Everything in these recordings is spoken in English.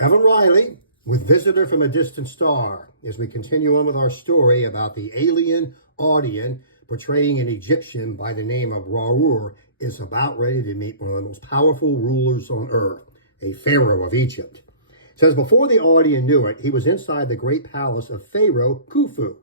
Evan Riley with Visitor from a Distant Star as we continue on with our story about the alien Audion portraying an Egyptian by the name of Ra is about ready to meet one of the most powerful rulers on earth, a pharaoh of Egypt. It says before the Audion knew it, he was inside the great palace of Pharaoh Khufu.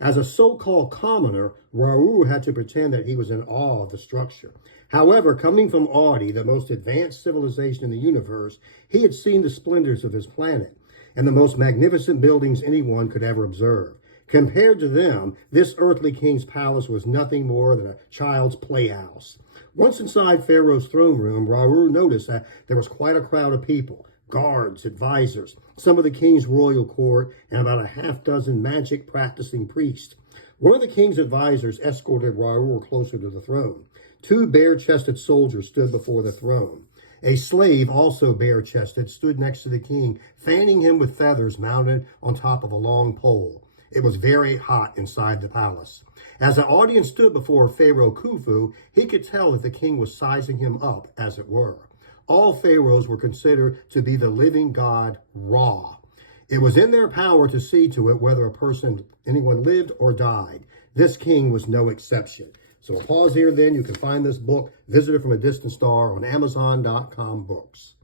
As a so-called commoner, Ra had to pretend that he was in awe of the structure. However, coming from Audi, the most advanced civilization in the universe, he had seen the splendors of his planet and the most magnificent buildings anyone could ever observe. Compared to them, this earthly king's palace was nothing more than a child's playhouse. Once inside Pharaoh's throne room, Ra noticed that there was quite a crowd of people. Guards, advisors, some of the king's royal court, and about a half-dozen magic practicing priests. One of the king's advisors escorted Ra closer to the throne. Two bare-chested soldiers stood before the throne. A slave, also bare-chested, stood next to the king, fanning him with feathers mounted on top of a long pole. It was very hot inside the palace. As the audience stood before Pharaoh Khufu, he could tell that the king was sizing him up, as it were. All pharaohs were considered to be the living god Ra. It was in their power to see to it whether anyone lived or died. This king was no exception. So we'll pause here then. You can find this book, Visitor from a Distant Star, on Amazon.com books.